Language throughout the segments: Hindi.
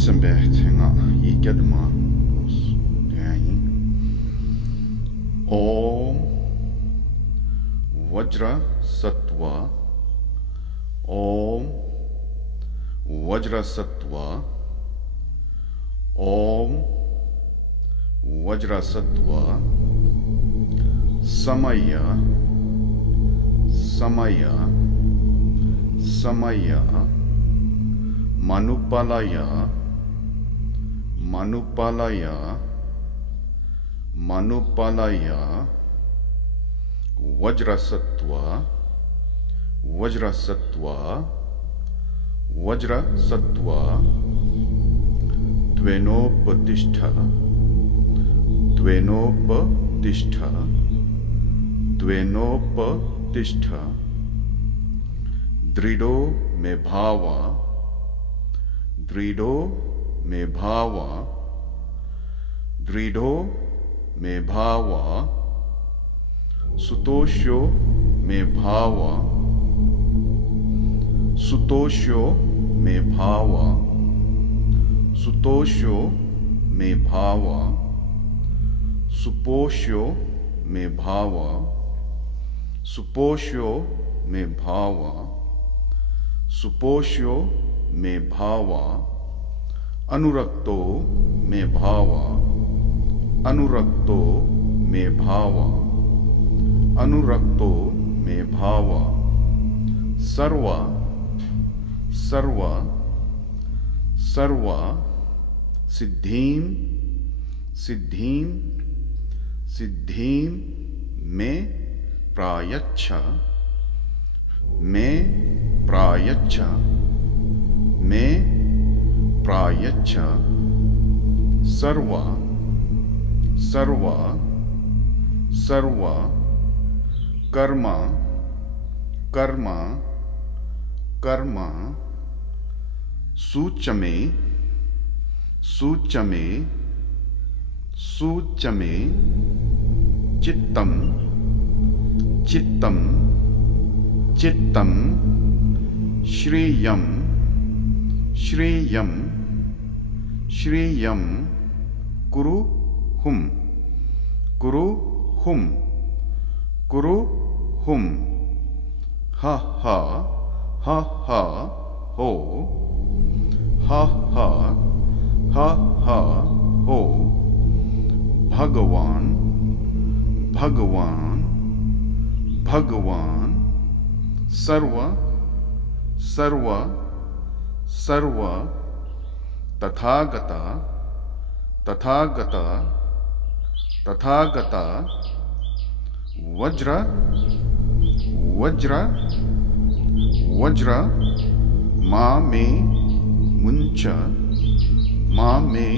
Nyusenbehtinga ikadma os dyayi. Om Vajra Sattva. Om Vajra Sattva. Om Vajra Sattva. Samaya Samaya Samaya Manupalaya Manupalaya Manupalaya Vajrasattva Vajrasattva Vajrasattva Dvenopatishtha Dvenopatishtha Dvenopatishtha Drido me bhava Drido me bhava Drido me bhava Sutosho me bhava Sutosho me bhava Sutosho me bhava Suposho me bhava Suposho me bhava Suposho me bhava Anurakto me bhava Anurakto me bhava Anurakto me bhava Sarva Sarva Sarva Siddhim Siddhim Siddhim me prayachha me prayachha me prayachha sarva sarva sarva karma karma karma suchame suchame suchame chittam chittam chittam Shriyam Shriyam Shriyam Kuru hum Kuru hum Kuru hum Ha ha Ha ha ho Ha ha Ha ha ho Bhagavan Bhagavan Bhagavan Sarva Sarva Sarva Tathagata Tathagata Tathagata Vajra Vajra Vajra Ma me muncha Ma me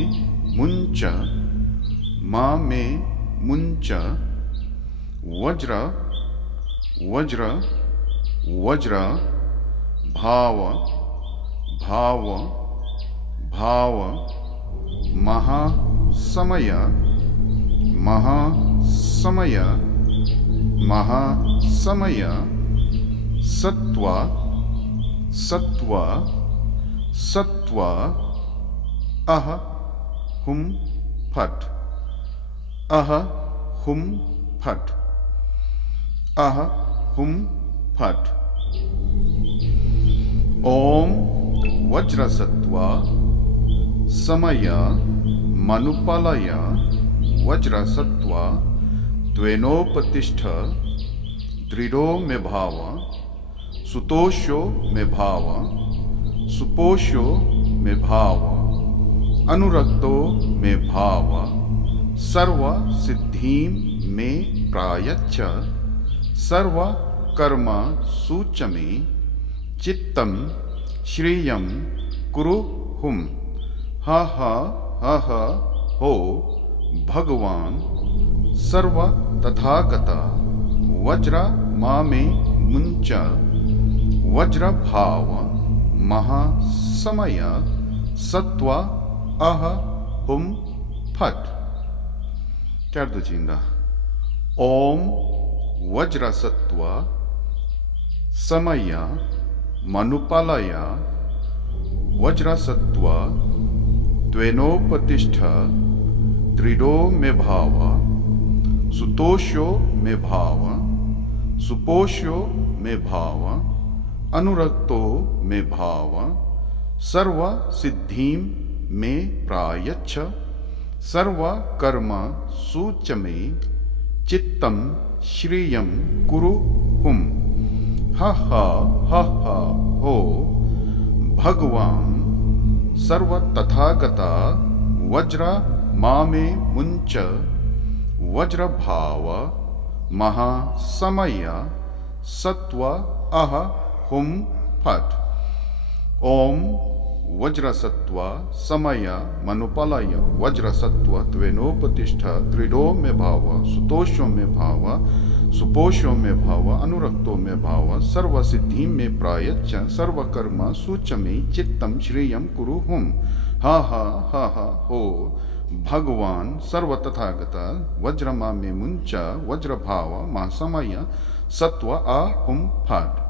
muncha Ma me muncha Vajra Vajra Vajra Bhava Bhava Bhava Maha Samaya Maha Samaya Maha Samaya Sattva Sattva Sattva Aha Hum Phat Aha Hum Phat Aha Hum Phat Om Vajrasattva Samaya Manupalaya Vajrasattva Dvenopatishtha Drido me bhava Sutosho me bhava Suposho me bhava Anurakto me bhava Sarva siddhim me prayachha Sarva karma suchame Chittam Shriyam Kuru hum Ha ha ha ha ho Bhagavan Sarva Tathagata Vajra Mame Muncha Vajra Bhava Maha Samaya Sattva Aha Hum Phat Kar do jinda Om Vajra Sattva Samaya Manupalaya Vajrasattva त्वेनोपतिष्ठ दृढ़ो मे भाव सुतोष्यो मे भाव सुपोष्यो मे भाव अनुरक्तो मे भाव सर्व सिद्धिं मे प्रायच्छ सर्व कर्म सूचमे चित्तं श्रियं कुरु हुम। हा हा हा हा हो भगवान सर्व तथागता वज्र मामे मुंच वज्र भाव महासमय सत्व अह हुम फट। ओम वज्र सत्व समय मनुपलय वज्र सत्व त्वेनोपतिष्ठ दृढ़ो मे भाव सुतोषो मे भाव सुपोषो मे भाव अनुरक्तो मे भाव सर्व सिद्धि मे प्रायच्च सर्व कर्म सूचमे चित्तम श्रेयम कुरु हुम। हा हा हा हा हो भगवान सर्व तथागता वज्रमा में मुंच वज्र भाव महासमय सत्व आ हुम फट।